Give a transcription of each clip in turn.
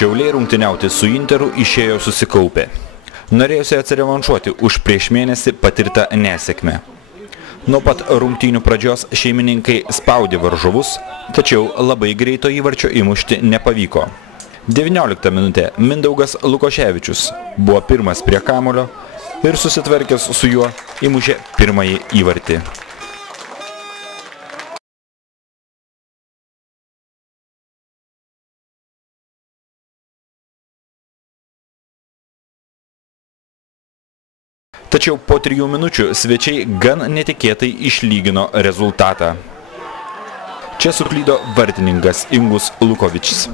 Šiauliai rungtyniauti su Interu išėjo susikaupę. Norėjusi atsirevanšuoti už prieš mėnesį patirtą nesėkmę. Nuo pat rungtynių pradžios šeimininkai spaudė varžovus, tačiau labai greito įvarčio įmušti nepavyko. 19 minutė Mindaugas Lukoševičius buvo pirmas prie kamuolio ir susitvarkęs su juo įmušė pirmąjį įvartį. Tačiau po 3 minučių svečiai gan netikėtai išlygino rezultatą. Čia suklydo vartininkas Ingus Lukovičius.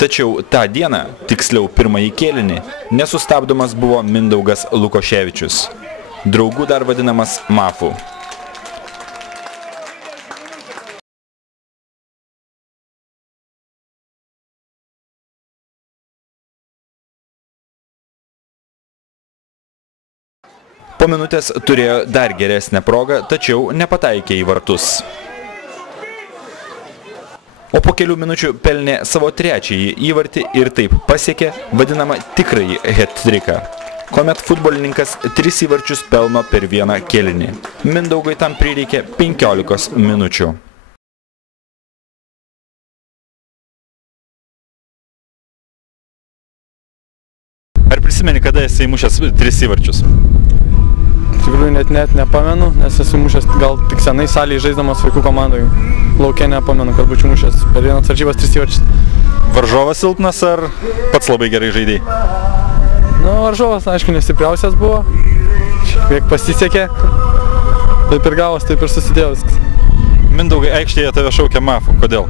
Tačiau tą dieną, tiksliau pirmąjį kėlinį, nesustabdomas buvo Mindaugas Lukoševičius, draugų dar vadinamas Mafu. Po minutės turėjo dar geresnę progą, tačiau nepataikė į vartus. O po kelių minučių pelnė savo trečiąjį įvartį ir taip pasiekė vadinamą tikrąjį hat-triką, kuomet futbolininkas 3 įvarčius pelno per vieną kėlinį. Mindaugui tam prireikė 15 minučių. Ar prisimeni, kada esi įmušęs 3 įvarčius? Tikrųjų net nepamenu, nes esu mušęs gal tik senai salėje žaisdamas vaikų komandai. Lauke nepamenu, kad būčiau mušęs per vienas varžybas 3 įvarčius. Varžovas silpnas ar pats labai gerai žaidėjai? Varžovas, aišku, nestipriausias buvo. Kiek pasisekė, taip ir gavos, taip ir susidėjo viskas. Mindaugai, aikštėje tave šaukia Mafu. Kodėl?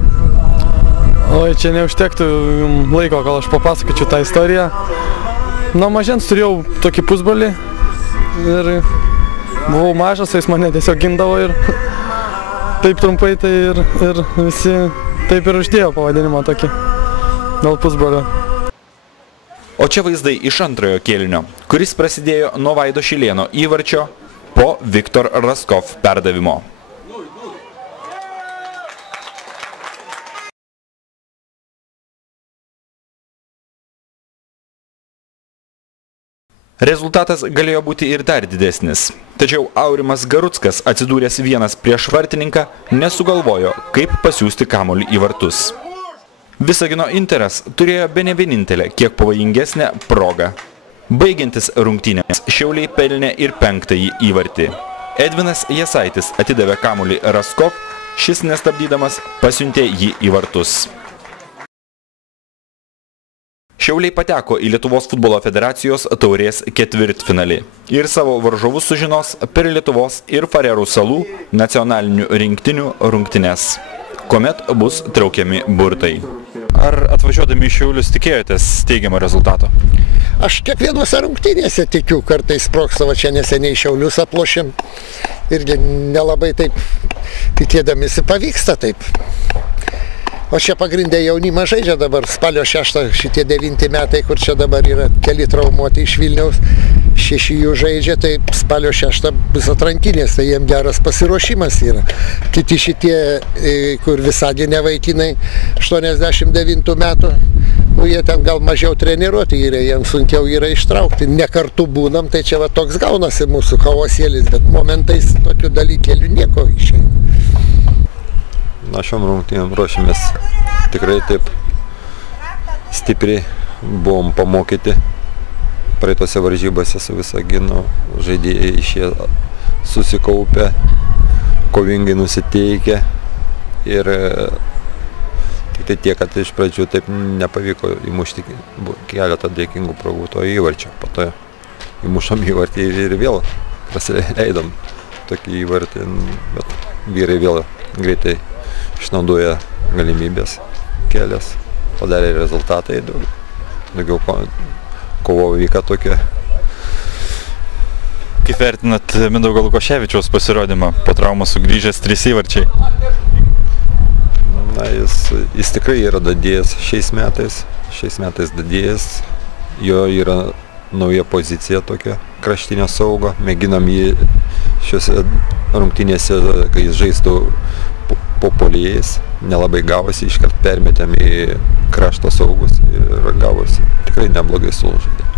Oi, čia neužtektų laiko, gal aš papasakočiau tą istoriją. Nuo mažens turėjau tokį pusbrolį ir buvau mažas, jis mane tiesiog gindavo ir taip trumpai tai ir visi taip ir uždėjo pavadinimą tokį dėl pusbrolio. O čia vaizdai iš antrojo kėlinio, kuris prasidėjo nuo Vaido Šilėno įvarčio po Viktor Raskov perdavimo. Rezultatas galėjo būti ir dar didesnis. Tačiau Aurimas Garuckas, atsidūręs vienas prieš vartininką, nesugalvojo, kaip pasiųsti kamuolį į vartus. Visagino Interas turėjo bene vienintelę, kiek pavojingesnę progą. Baigiantis rungtynėms, Šiauliai pelnė ir 5-ąjį įvartį. Edvinas Jasaitis atidavė kamuolį Raskov, šis nestabdydamas pasiuntė jį į vartus. Šiauliai pateko į Lietuvos futbolo federacijos taurės ketvirtfinalį ir savo varžovus sužinos per Lietuvos ir Farerų salų nacionalinių rinktinių rungtynes, kuomet bus traukiami burtai. Ar atvažiuodami į Šiaulius tikėjotės teigiamo rezultato? Aš kiekvienose rungtynėse tikiu, kartais sprogstavo, čia neseniai Šiaulius aplošėm irgi nelabai taip tikėdamisi pavyksta taip. O čia pagrindė jaunimas žaidžia dabar, spalio 6 šitie 9 metai, kur čia dabar yra keli traumuoti iš Vilniaus, 6 jų žaidžia, tai spalio 6 bus atrankinės, tai jiems geras pasiruošimas yra. Kiti šitie, kur Visagine vaikinai 89 metų, jie ten gal mažiau treniruoti yra, jiems sunkiau yra ištraukti. Ne kartu būnam, tai čia va toks gaunasi mūsų chaosėlis, bet momentais tokių dalykėlių nieko išeina. Na, šiom rungtynėm ruošėmės tikrai taip stipriai, buvom pamokyti praeitose varžybose su Visaginu, žaidėjai išėję susikaupę, kovingai nusiteikę ir tik tai tiek, kad iš pradžių taip nepavyko įmušti keletą dėkingų progų to įvarčio, po to įmušom įvartį ir vėl prasileidom tokį įvartį, bet vyrai vėl greitai išnaudoja galimybės kelias, padarė rezultatai, daugiau kovo vyka tokia. Kaip vertinat Mindaugo Lukoševičiaus pasirodymą, po traumos sugrįžęs 3 įvarčiai? Na, jis tikrai yra dadėjęs šiais metais dadėjęs Jo yra nauja pozicija tokia, kraštinio saugo. Mėginam jį šiuose rungtynėse, kai jis žaistų po puolėjais. Nelabai gavosi, iškart permetėm į krašto saugus ir gavosi. Tikrai neblogai sužaidė.